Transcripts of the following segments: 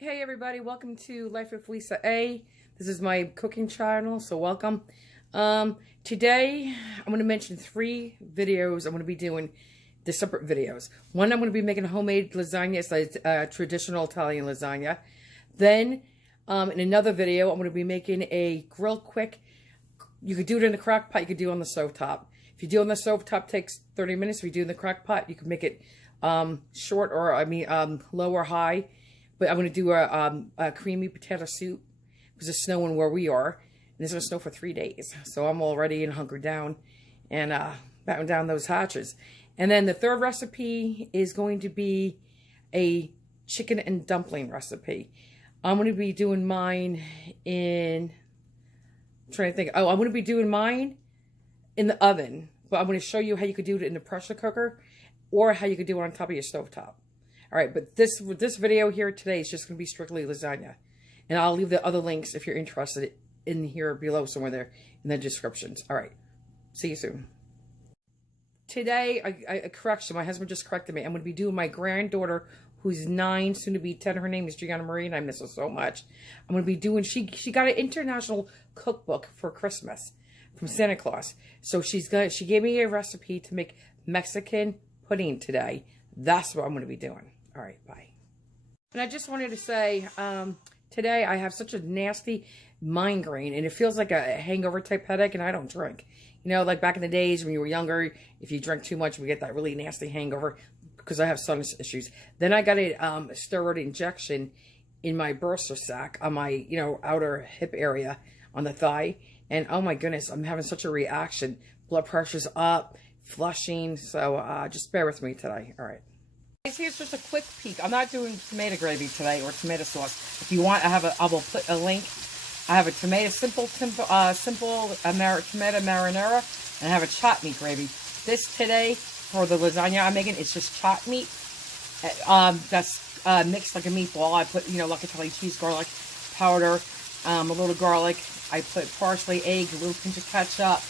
Hey everybody, welcome to Life with Lisa A. This is my cooking channel, so welcome. Today I'm going to mention 3 videos I'm going to be doing. The separate videos. One, I'm going to be making homemade lasagna. It's like traditional Italian lasagna. Then in another video, I'm going to be making a grill quick. You could do it in the crock pot, you could do it on the stove top. If you do it on the stove top, it takes 30 minutes. If you do it in the crock pot, you can make it short or low or high. But I'm going to do a creamy potato soup because it's snowing where we are. And it's going to snow for 3 days. So I'm all ready and hunkered down and batten down those hatches. And then the third recipe is going to be a chicken and dumpling recipe. I'm going to be doing mine in... I'm trying to think. Oh, I'm going to be doing mine in the oven. But I'm going to show you how you could do it in the pressure cooker or how you could do it on top of your stovetop. All right, but this video here today is just going to be strictly lasagna. And I'll leave the other links if you're interested in here below somewhere there in the descriptions. All right, see you soon. Today, a correction, my husband just corrected me. I'm going to be doing my granddaughter, who's 9, soon to be 10. Her name is Gianna Marie, and I miss her so much. I'm going to be doing, she got an international cookbook for Christmas from Santa Claus. So she gave me a recipe to make Mexican pudding today. That's what I'm going to be doing. All right, bye. And I just wanted to say, today I have such a nasty migraine, and it feels like a hangover type headache, and I don't drink. You know, like back in the days when you were younger, if you drank too much, we get that really nasty hangover because I have sinus issues. Then I got a steroid injection in my bursa sac on my, outer hip area on the thigh. And oh my goodness, I'm having such a reaction. Blood pressure's up, flushing. So just bear with me today. All right. Here's just a quick peek. I'm not doing tomato gravy today or tomato sauce. If you want, I will put a link. I have a simple tomato marinara, and I have a chopped meat gravy. This today for the lasagna I'm making, it's just chopped meat. That's mixed like a meatball. I put like Italian cheese, garlic powder, a little garlic. I put parsley, egg, a little pinch of ketchup,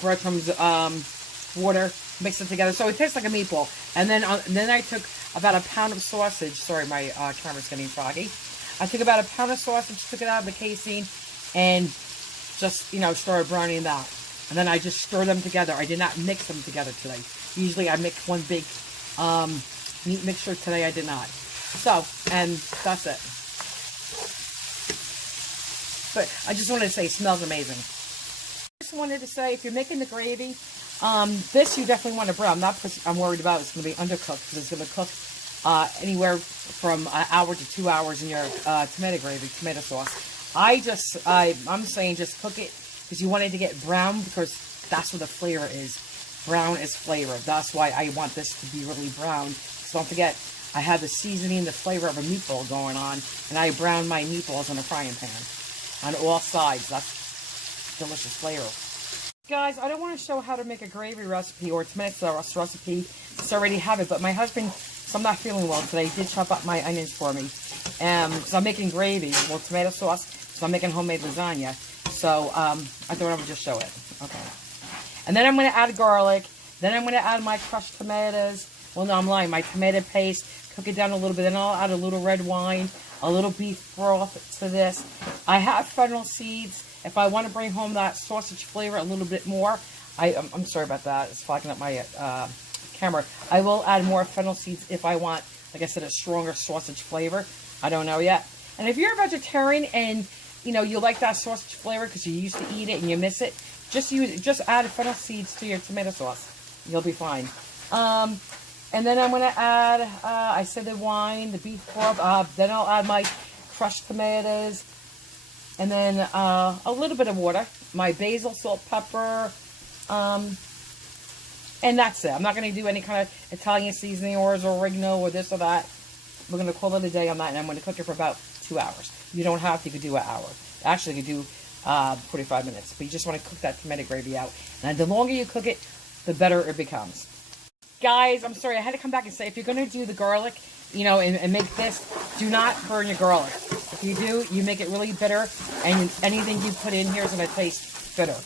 breadcrumbs, water. Mix it together so it tastes like a meatball. And then I took about a pound of sausage. Sorry, my camera's getting foggy. I took about a pound of sausage, took it out of the casing, and just, started browning that. And then I just stir them together. I did not mix them together today. Usually I mix one big meat mixture. Today I did not. So, and that's it. But I just wanted to say it smells amazing. I just wanted to say, if you're making the gravy, this you definitely want to brown. I'm worried about it's going to be undercooked because it's going to cook anywhere from an hour to 2 hours in your tomato gravy, tomato sauce. I'm saying just cook it because you want it to get brown because that's what the flavor is. Brown is flavor. That's why I want this to be really brown. So don't forget, I have the seasoning, the flavor of a meatball going on, and I brown my meatballs in a frying pan on all sides. That's delicious flavor. Guys, I don't want to show how to make a gravy recipe or a tomato sauce recipe because I already have it, but my husband, so I'm not feeling well today, did chop up my onions for me. So I'm making gravy, well, tomato sauce, so I'm making homemade lasagna. So I thought I would just show it. Okay. And then I'm going to add garlic. Then I'm going to add my crushed tomatoes. Well, no, I'm lying. My tomato paste, cook it down a little bit. Then I'll add a little red wine, a little beef broth to this. I have fennel seeds. If I want to bring home that sausage flavor a little bit more, I'm sorry about that. It's fogging up my camera. I will add more fennel seeds if I want, like I said, a stronger sausage flavor. I don't know yet. And if you're a vegetarian and you like that sausage flavor because you used to eat it and you miss it, just add fennel seeds to your tomato sauce. You'll be fine. And then I'm going to add, I said the wine, the beef broth. Then I'll add my crushed tomatoes. And then a little bit of water, my basil, salt, pepper, and that's it. I'm not going to do any kind of Italian seasoning or oregano or this or that. We're going to call it a day on that, and I'm going to cook it for about 2 hours. You don't have to. You could do an hour. Actually, you could do 45 minutes, but you just want to cook that tomato gravy out. And the longer you cook it, the better it becomes. Guys, I'm sorry. I had to come back and say, if you're going to do the garlic, and make this, do not burn your garlic. If you do, you make it really bitter, and anything you put in here is going to taste bitter,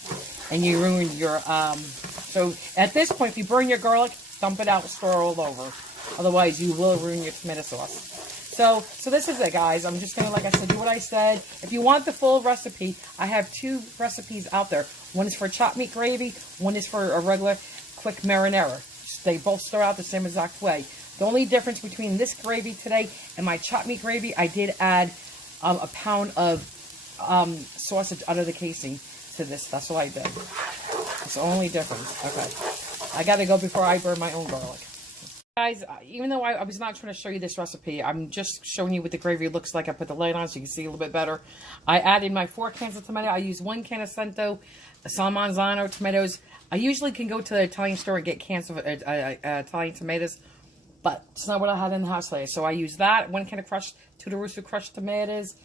and you ruin your, so at this point, if you burn your garlic, dump it out, stir all over. Otherwise, you will ruin your tomato sauce. So this is it, guys. I'm just gonna, like I said, do what I said. If you want the full recipe, I have 2 recipes out there. One is for chopped meat gravy. One is for a regular quick marinara. They both start out the same exact way. The only difference between this gravy today and my chopped meat gravy, I did add a pound of sausage out of the casing to this. That's what I did. It's the only difference. Okay. I gotta go before I burn my own garlic. Guys, even though I was not trying to show you this recipe, I'm just showing you what the gravy looks like. I put the light on so you can see a little bit better. I added my 4 cans of tomato. I use 1 can of Cento, Salmanzano tomatoes. I usually can go to the Italian store and get cans of Italian tomatoes, but it's not what I had in the house today. So I used that, 1 can of crushed, Tutti crushed tomatoes.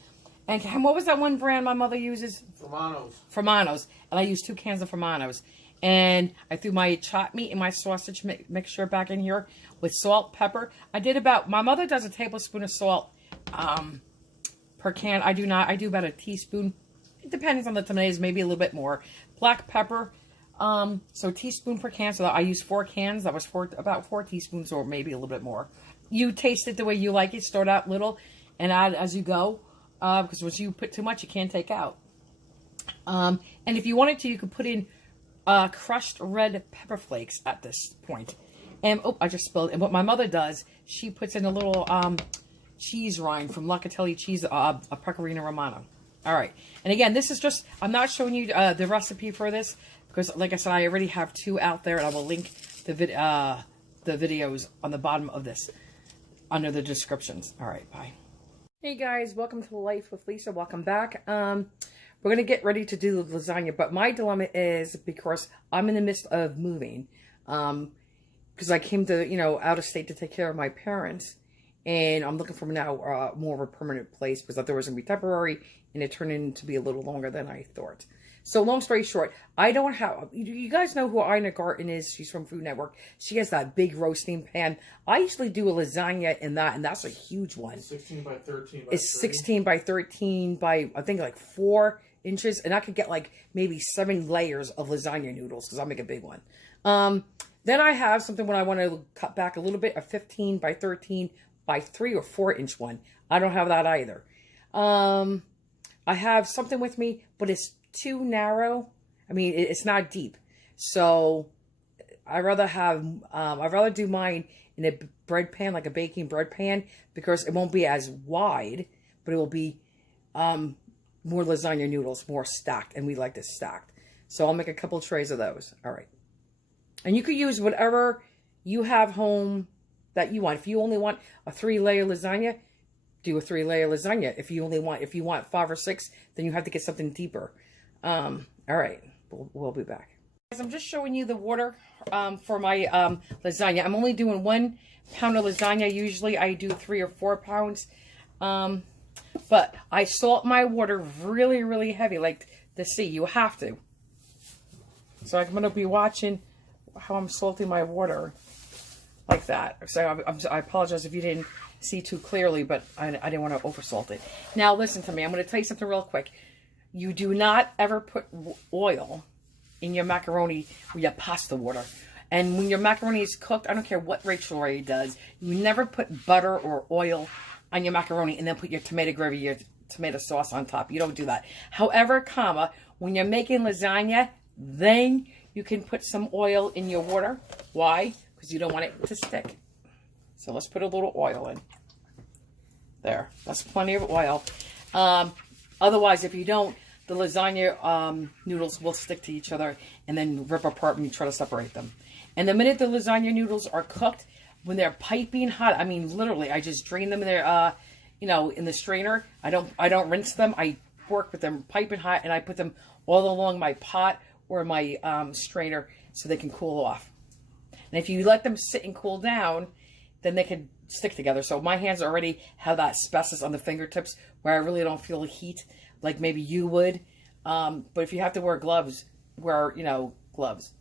And what was that one brand my mother uses? Formanos. And I used 2 cans of Formanos. And I threw my chopped meat and my sausage mixture back in here with salt, pepper. I did about, my mother does a tablespoon of salt per can. I do not. I do about a teaspoon. It depends on the tomatoes, maybe a little bit more. Black pepper, so a teaspoon per can. So I used 4 cans. That was about 4 teaspoons or maybe a little bit more. You taste it the way you like it. Start out little and add as you go. Because once you put too much, you can't take out. And if you wanted to, you could put in crushed red pepper flakes at this point. And, oh, I just spilled. And what my mother does, she puts in a little cheese rind from Locatelli cheese, a Pecorino Romano. All right. And again, this is just, I'm not showing you the recipe for this because, like I said, I already have 2 out there, and I will link the videos on the bottom of this under the descriptions. All right. Bye. Hey, guys. Welcome to Life with Lisa. Welcome back. We're going to get ready to do the lasagna, but my dilemma is because I'm in the midst of moving. Because I came to, out of state to take care of my parents. And I'm looking for now more of a permanent place because I thought it was going to be temporary. And it turned into to be a little longer than I thought. So long story short, I don't have, you guys know who Ina Garten is. She's from Food Network. She has that big roasting pan. I usually do a lasagna in that, and that's a huge one. 16 by 13 by It's 3. 16 by 13 by, I think, like 4 inches. And I could get like maybe 7 layers of lasagna noodles because I'll make a big one. Then I have something when I want to cut back a little bit, a 15 by 13 by 3 or 4 inch one. I don't have that either. I have something with me, but it's too narrow. I mean, it's not deep. So I'd rather do mine in a bread pan, like a baking bread pan, because it won't be as wide, but it will be more lasagna noodles, more stacked, and we like this stacked. So I'll make a couple trays of those. All right. And you could use whatever you have home that you want. If you only want a 3-layer lasagna, do a 3-layer lasagna. If you want 5 or 6, then you have to get something deeper. All right, we'll be back. Guys, I'm just showing you the water for my lasagna. I'm only doing 1 pound of lasagna. Usually I do 3 or 4 pounds. But I salt my water really, really heavy, like the sea. You have to. So I'm going to be watching how I'm salting my water like that. So I apologize if you didn't see too clearly, but I didn't want to oversalt it. Now listen to me. I'm going to tell you something real quick. You do not ever put oil in your macaroni or your pasta water. And when your macaroni is cooked, I don't care what Rachel Ray does, you never put butter or oil on your macaroni and then put your tomato gravy, your tomato sauce on top. You don't do that. However, when you're making lasagna, then you can put some oil in your water. Why? Because you don't want it to stick. So let's put a little oil in. There. That's plenty of oil. Otherwise, if you don't, the lasagna noodles will stick to each other and then rip apart when you try to separate them. And the minute the lasagna noodles are cooked, when they're piping hot, I mean, literally, I just drain them in their, in the strainer. I don't rinse them. I work with them piping hot, and I put them all along my pot or my strainer so they can cool off. And if you let them sit and cool down, then they can stick together. So my hands already have that asbestos on the fingertips where I really don't feel the heat like maybe you would. But if you have to wear gloves, wear, gloves.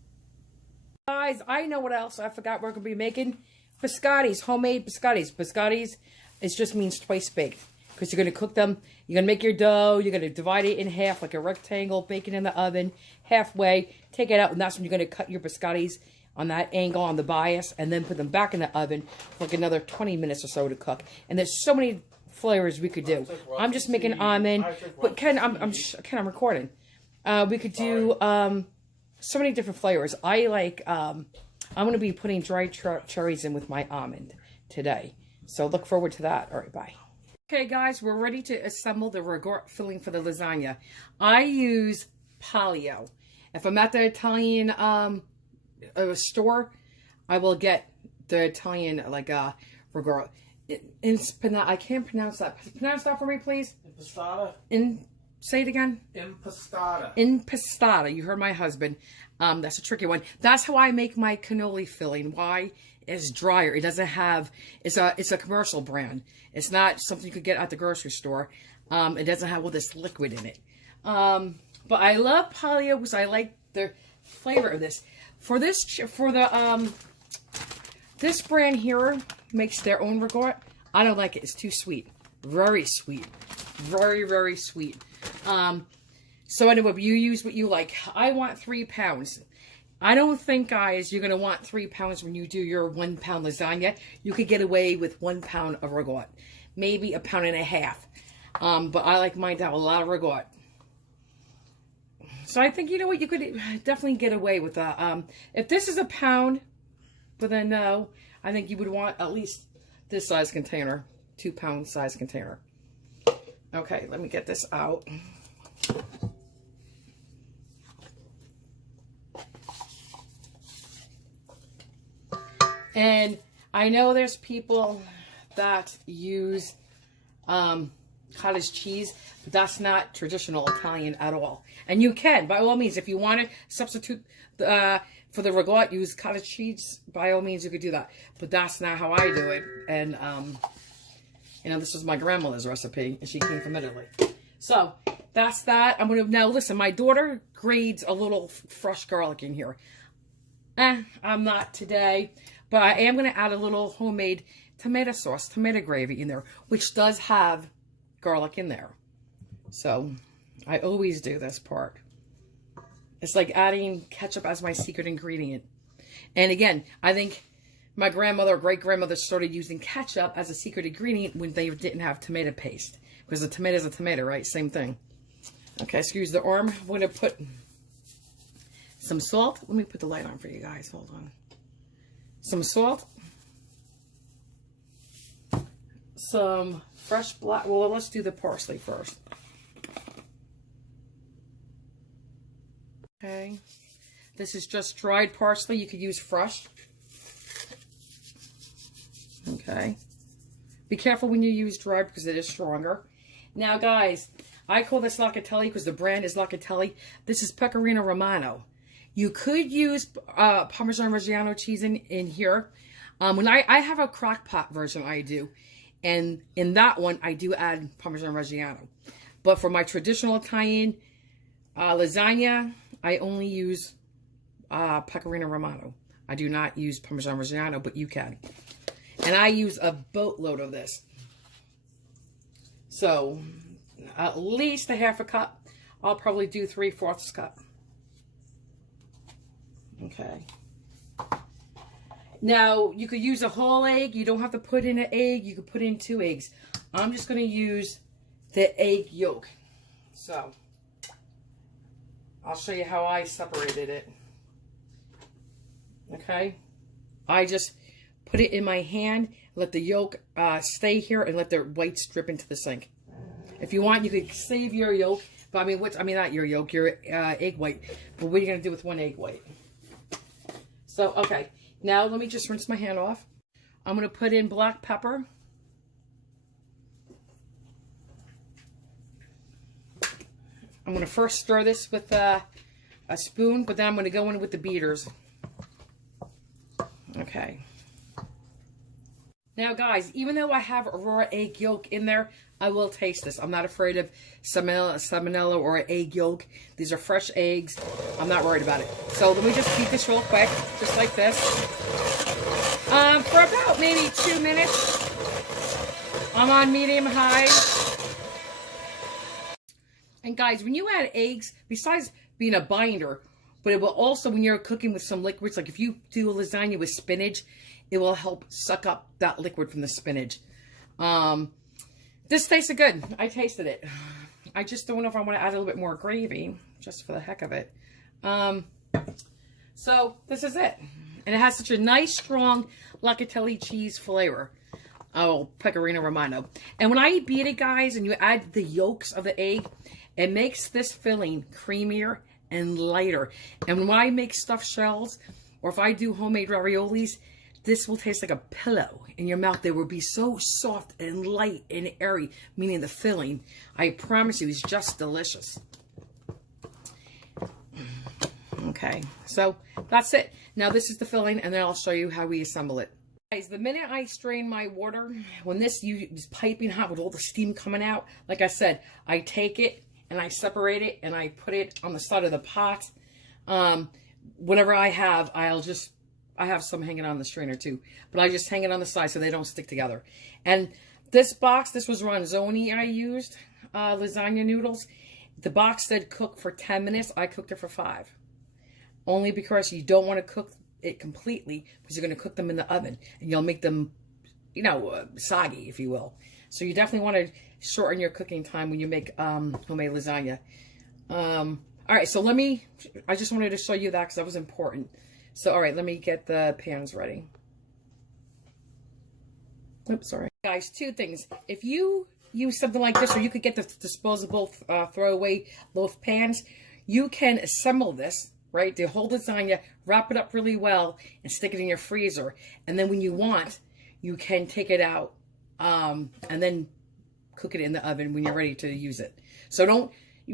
Guys, I know what else I forgot we're going to be making. Biscottis, homemade biscottis. Biscottis, it just means twice baked. Because you're going to cook them. You're going to make your dough. You're going to divide it in half like a rectangle. Bake it in the oven halfway. Take it out. And that's when you're going to cut your biscottis on that angle on the bias, and then put them back in the oven for like another 20 minutes or so to cook. And there's so many flavors we could do. I'm just making almond, but Ken, I'm recording. We could do so many different flavors. I like. I'm going to be putting dried cherries in with my almond today, so look forward to that. All right, bye. Okay, guys, we're ready to assemble the ragout filling for the lasagna. I use Palio. If I'm at the Italian store, I will get the Italian like ragout. I can't pronounce that. Pronounce that for me, please. Impastata. Say it again. Impastata. Impastata. You heard my husband. That's a tricky one. That's how I make my cannoli filling. Why? It's drier. It doesn't have. It's a commercial brand. It's not something you could get at the grocery store. It doesn't have all this liquid in it. But I love Palio because I like the flavor of this. This brand here makes their own ragout. I don't like it. It's too sweet. Very sweet. Very, very sweet. So anyway, you use what you like. I want 3 pounds. I don't think, guys, you're going to want 3 pounds when you do your 1 pound lasagna. You could get away with 1 pound of ragout. Maybe 1.5 pounds. But I like mine to have a lot of ragout. So I think, you know what, you could definitely get away with that. If this is 1 pound, but then no, I think you would want at least this size container. 2 pound size container. Okay, let me get this out. And I know there's people that use cottage cheese, but that's not traditional Italian at all. And you can, by all means, if you want to substitute for the ragout, use cottage cheese, by all means, you could do that. But that's not how I do it. And, you know, this was my grandmother's recipe, and she came from Italy. So, that's that. I'm going to, now listen, my daughter grades a little fresh garlic in here. I'm not today. But I am going to add a little homemade tomato sauce, tomato gravy in there, which does have garlic in there. So, I always do this part. It's like adding ketchup as my secret ingredient. And again, I think my grandmother or great-grandmother started using ketchup as a secret ingredient when they didn't have tomato paste. Because a tomato is a tomato, right? Same thing. Okay, excuse the arm. I'm going to put some salt. Let me put the light on for you guys. Hold on. Some salt. Some fresh black. Well, let's do the parsley first. Okay. This is just dried parsley. You could use fresh. Okay. Be careful when you use dried because it is stronger. Now, guys, I call this Locatelli because the brand is Locatelli. This is Pecorino Romano. You could use Parmesan Reggiano cheese in here. When I have a crock pot version, I do. And in that one, I do add Parmesan Reggiano. But for my traditional Italian lasagna, I only use Pecorino Romano. I do not use Parmesan Reggiano, but you can. And I use a boatload of this. So, at least a half a cup. I'll probably do 3/4 cup. Okay. Now, you could use a whole egg. You don't have to put in an egg. You could put in 2 eggs. I'm just going to use the egg yolk. So, I'll show you how I separated it. Okay. I just put it in my hand, let the yolk stay here, and let the whites drip into the sink. If you want, you could save your yolk. But I mean, not your yolk, your egg white. But what are you going to do with 1 egg white? So, okay. Now, let me just rinse my hand off. I'm going to put in black pepper. I'm going to first stir this with a spoon, but then I'm going to go in with the beaters. Okay. Now, guys, even though I have a raw egg yolk in there, I will taste this. I'm not afraid of salmonella or egg yolk. These are fresh eggs. I'm not worried about it. So let me just beat this real quick, just like this. For about maybe 2 minutes. I'm on medium-high. And guys, when you add eggs, besides being a binder, But it will also, when you're cooking with some liquids, like if you do a lasagna with spinach, it will help suck up that liquid from the spinach. This tasted good. I tasted it. I just don't know if I want to add a little bit more gravy, just for the heck of it. So this is it. And it has such a nice, strong locatelli cheese flavor. Oh, Pecorino Romano. And when I beat it, guys, and you add the yolks of the egg, it makes this filling creamier and lighter. And when I make stuffed shells, or if I do homemade raviolis, this will taste like a pillow in your mouth. They will be so soft and light and airy, meaning the filling. I promise you, it's just delicious. Okay, so that's it. Now this is the filling, and then I'll show you how we assemble it. Guys, the minute I strain my water, when this is piping hot with all the steam coming out, like I said, I take it and I separate it and I put it on the side of the pot. Whatever I have, I have some hanging on the strainer too, but I just hang it on the side so they don't stick together. And this box, this was Ronzoni I used, lasagna noodles. The box said cook for 10 minutes. I cooked it for 5. Only because you don't want to cook it completely, because you're going to cook them in the oven and you'll make them, you know, soggy, if you will. So you definitely want to shorten your cooking time when you make homemade lasagna. All right, so I just wanted to show you that because that was important. So, all right, let me get the pans ready. Oops, sorry. Guys, 2 things. If you use something like this, or you could get the disposable throwaway loaf pans, you can assemble this, right? The whole lasagna, wrap it up really well, and stick it in your freezer. And then when you want, you can take it out and then cook it in the oven when you're ready to use it. So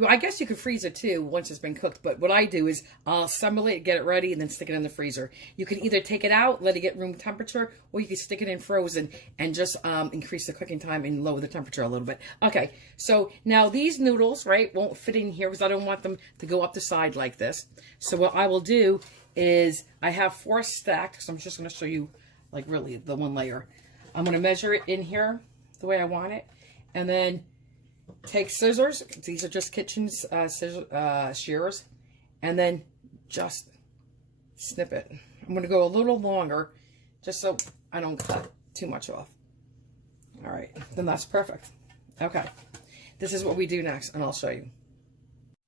I guess you could freeze it too once it's been cooked, but what I do is I'll assemble it, get it ready, and then stick it in the freezer. You can either take it out, let it get room temperature, or you can stick it in frozen and just increase the cooking time and lower the temperature a little bit. Okay, so now these noodles, right, won't fit in here because I don't want them to go up the side like this. So what I will do is I have 4 stacked, so I'm just going to show you, like, really the 1 layer. I'm going to measure it in here the way I want it, and then take scissors. These are just kitchen shears, and then just snip it. I'm going to go a little longer just so I don't cut too much off. All right, then that's perfect. Okay, this is what we do next, and I'll show you.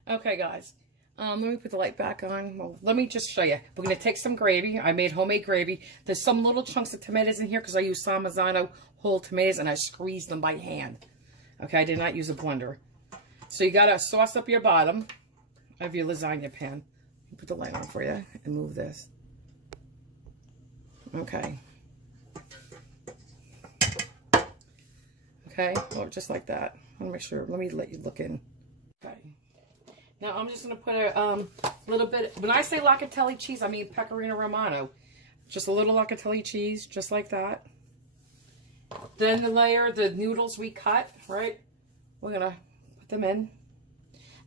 Okay, guys, let me put the light back on. Well, let me just show you. We're going to take some gravy. I made homemade gravy. There's some little chunks of tomatoes in here because I use San Marzano whole tomatoes, and I squeezed them by hand. Okay, I did not use a blender. So you gotta sauce up your bottom of your lasagna pan. Put the light on for you and move this. Okay. Okay, well, just like that. I wanna make sure, let me let you look in. Okay. Now I'm just gonna put a little bit, when I say locatelli cheese, I mean Pecorino Romano. Just a little locatelli cheese, just like that. Then the noodles we cut, right? We're going to put them in.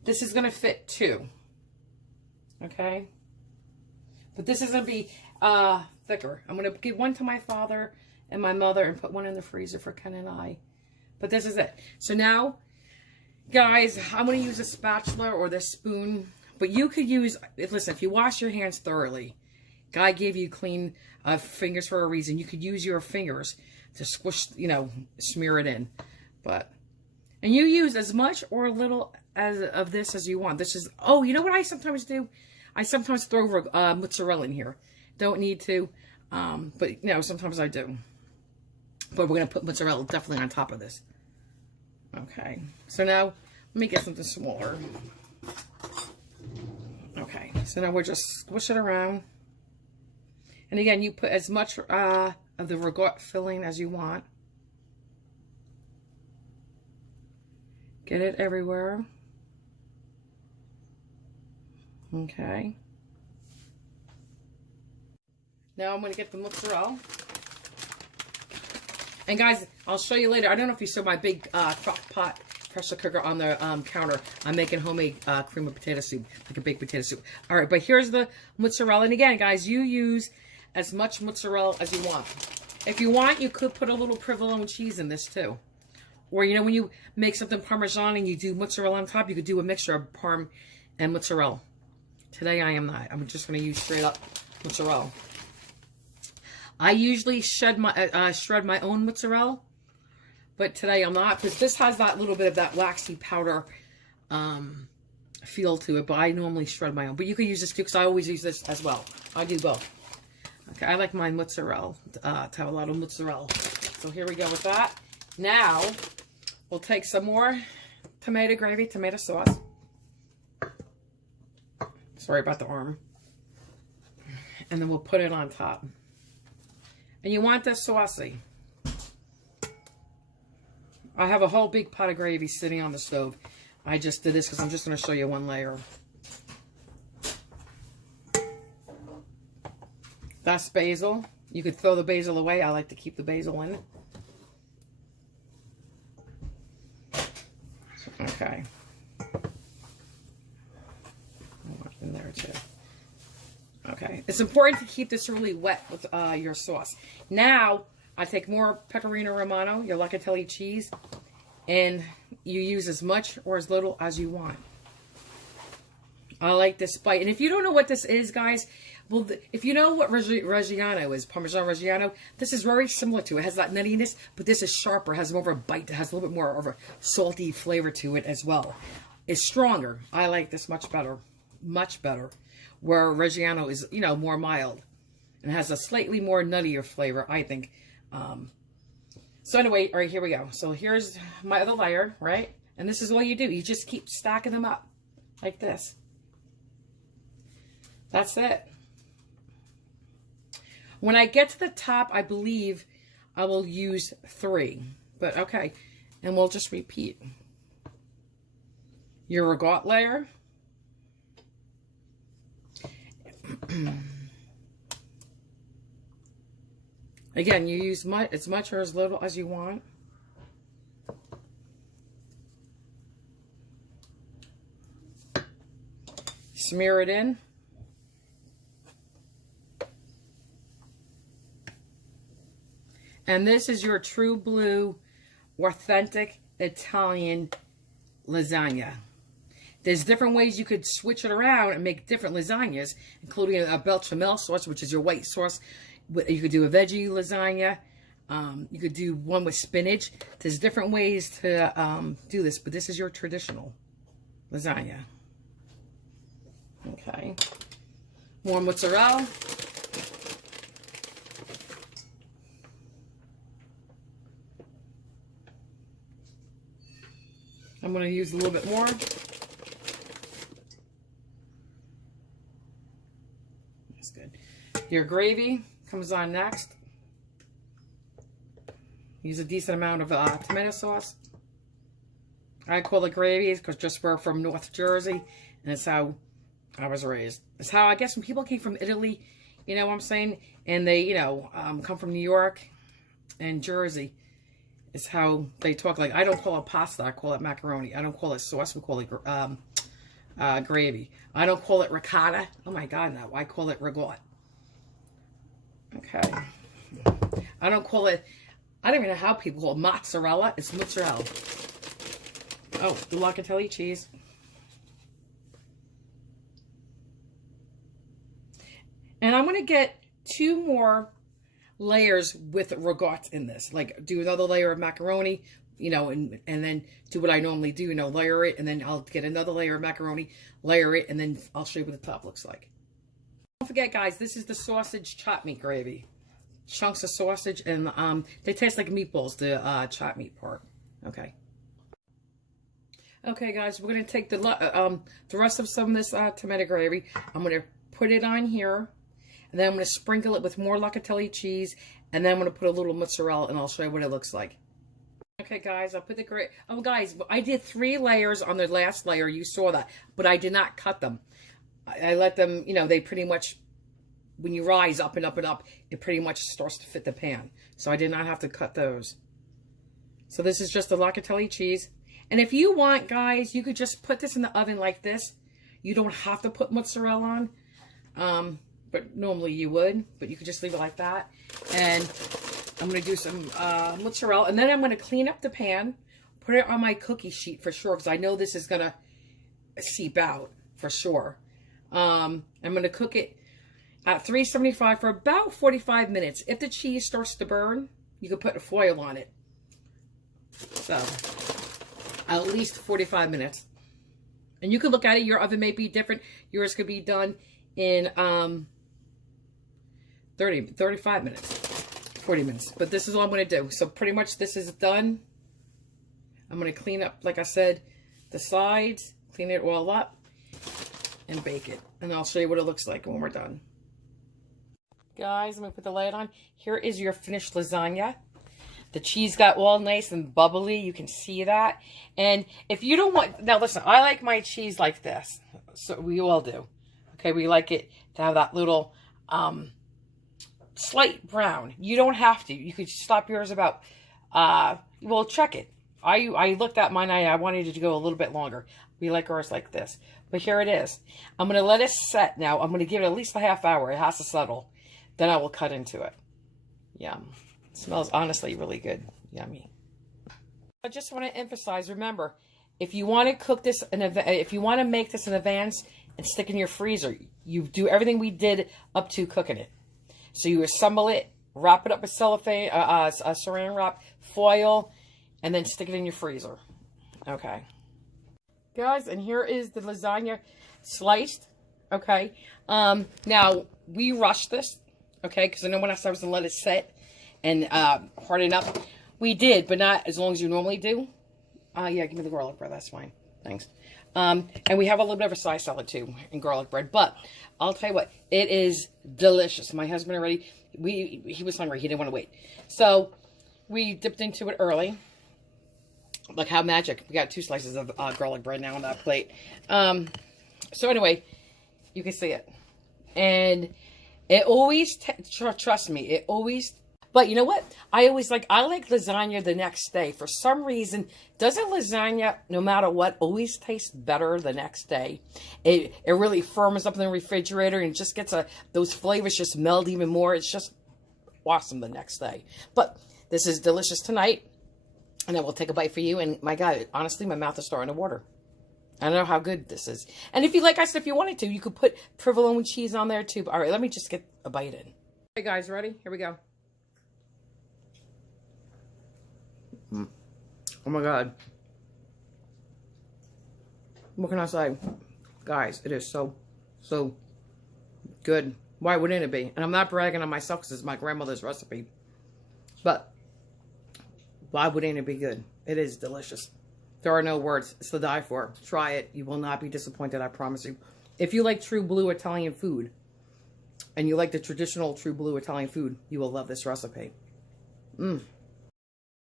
This is going to fit 2. Okay? But this is going to be thicker. I'm going to give 1 to my father and my mother and put 1 in the freezer for Ken and I. But this is it. So now, guys, I'm going to use a spatula or this spoon. But you could use, listen, if you wash your hands thoroughly, God gave you clean fingers for a reason. You could use your fingers to squish, you know, smear it in. And you use as much or a little of this as you want. This is, oh, you know what I sometimes do? I sometimes throw mozzarella in here. Don't need to, but, you know, sometimes I do. But we're going to put mozzarella definitely on top of this. Okay, so now, let me get something smaller. Okay, so now we're just squish it around. And again, you put as much of the ragout filling as you want. Get it everywhere. Okay. Now I'm going to get the mozzarella. And guys, I'll show you later. I don't know if you saw my big crock pot pressure cooker on the counter. I'm making homemade cream of potato soup, like a baked potato soup. All right, but here's the mozzarella. And again, guys, you use as much mozzarella as you want. If you want, you could put a little provolone cheese in this too. Or, you know, when you make something Parmesan and you do mozzarella on top, you could do a mixture of Parm and mozzarella. Today I am not. I'm just going to use straight up mozzarella. I usually shred my own mozzarella, but today I'm not, because this has that little bit of that waxy powder feel to it, but I normally shred my own. But you can use this too, because I always use this as well. I do both. Okay, I like my mozzarella, to have a lot of mozzarella. So here we go with that. Now, we'll take some more tomato gravy, tomato sauce. Sorry about the arm. And then we'll put it on top. And you want this saucy. I have a whole big pot of gravy sitting on the stove. I just did this because I'm just going to show you one layer. That's basil. You could throw the basil away. I like to keep the basil in. Okay. In there too. Okay. It's important to keep this really wet with your sauce. Now, I take more pecorino romano, your locatelli cheese, and you use as much or as little as you want. I like this bite. And if you don't know what this is, guys, well, if you know what Reggiano is, Parmesan Reggiano, this is very similar to it. It has that nuttiness, but this is sharper, has more of a bite. It has a little bit more of a salty flavor to it as well. It's stronger. I like this much better. Much better. Where Reggiano is, you know, more mild. And has a slightly more nuttier flavor, I think. So anyway, all right, here we go. So here's my other layer, right? And this is all you do. You just keep stacking them up like this. That's it. When I get to the top, I believe I will use 3. But okay. And we'll just repeat. Your ragout layer. Again, you use as much or as little as you want. Smear it in. And this is your true blue, authentic Italian lasagna. There's different ways you could switch it around and make different lasagnas, including a bechamel sauce, which is your white sauce. You could do a veggie lasagna. You could do one with spinach. There's different ways to do this, but this is your traditional lasagna. Okay. More mozzarella. I'm going to use a little bit more. That's good. Your gravy comes on next. Use a decent amount of tomato sauce. I call it gravy because just we're from North Jersey, and it's how I was raised. It's how, I guess, when people came from Italy, you know what I'm saying, and they, you know, come from New York and Jersey, it's how they talk. Like, I don't call it pasta, I call it macaroni. I don't call it sauce, we call it gravy. I don't call it ricotta. Oh my God, no, I call it ragout. Okay. I don't call it, I don't even know how people call it mozzarella. It's mozzarella. Oh, the locatelli cheese. And I'm going to get 2 more layers with ragout in this. Like, do another layer of macaroni, you know, and then do what I normally do, you know, layer it, and then I'll get another layer of macaroni, layer it, and then I'll show you what the top looks like. Don't forget, guys, this is the sausage chopped meat gravy. Chunks of sausage, and they taste like meatballs, the chopped meat part. Okay. Okay, guys, we're going to take the rest of some of this tomato gravy. I'm going to put it on here, and then I'm going to sprinkle it with more locatelli cheese, and then I'm going to put a little mozzarella, and I'll show you what it looks like. Okay, guys, I'll put the gravy. Oh, guys, I did 3 layers on the last layer. You saw that, but I did not cut them. I let them, you know, they pretty much, when you rise up and up and up, it pretty much starts to fit the pan. So I did not have to cut those. So this is just the locatelli cheese. And if you want, guys, you could just put this in the oven like this. You don't have to put mozzarella on, but normally you would. But you could just leave it like that. And I'm going to do some mozzarella. And then I'm going to clean up the pan, put it on my cookie sheet for sure, because I know this is going to seep out for sure. I'm going to cook it at 375 for about 45 minutes. If the cheese starts to burn, you can put a foil on it. So, at least 45 minutes. And you can look at it. Your oven may be different. Yours could be done in 35 minutes, 40 minutes. But this is all I'm going to do. So pretty much this is done. I'm going to clean up, like I said, the sides, clean it all up, and bake it. And I'll show you what it looks like when we're done. Guys, I'm going to put the lid on. Here is your finished lasagna. The cheese got all nice and bubbly. You can see that. And if you don't want... Now, listen, I like my cheese like this. So we all do. Okay, we like it to have that little slight brown. You don't have to. You could stop yours about... well, check it. I looked at mine. I wanted it to go a little bit longer. We like ours like this. But here it is. I'm going to let it set now. I'm going to give it at least a half hour. It has to settle. Then I will cut into it. Yum. It smells honestly really good. Yummy. I just want to emphasize, remember, if you want to cook this, if you want to make this in advance and stick in your freezer, you do everything we did up to cooking it. So you assemble it, wrap it up with cellophane, saran wrap, foil, and then stick it in your freezer. Okay. Guys, and here is the lasagna sliced. Okay. Now, we rushed this. Okay, because I know when I said I was going to let it set and harden up. We did, but not as long as you normally do. Yeah, give me the garlic bread. That's fine. Thanks. And we have a little bit of a side salad, too, in garlic bread. But I'll tell you what, it is delicious. My husband already, he was hungry. He didn't want to wait. So we dipped into it early. Look how magic. We got 2 slices of garlic bread now on that plate. So anyway, you can see it. And it always, trust me, it always, but you know what? I like lasagna the next day. For some reason, doesn't lasagna, no matter what, always taste better the next day? It really firms up in the refrigerator and just gets those flavors just meld even more. It's just awesome the next day. But this is delicious tonight. And I will take a bite for you. And my God, honestly, my mouth is starting to water. I don't know how good this is. And if you, like I said, if you wanted to, you could put provolone cheese on there too. All right, let me just get a bite in. Hey guys, ready? Here we go. Oh my God. What can I say? Guys, it is so good. Why wouldn't it be? And I'm not bragging on myself because it's my grandmother's recipe. But why wouldn't it be good? It is delicious. There are no words. It's to die for. Try it. You will not be disappointed, I promise you. If you like true blue Italian food, and you like the traditional true blue Italian food, you will love this recipe. Mmm.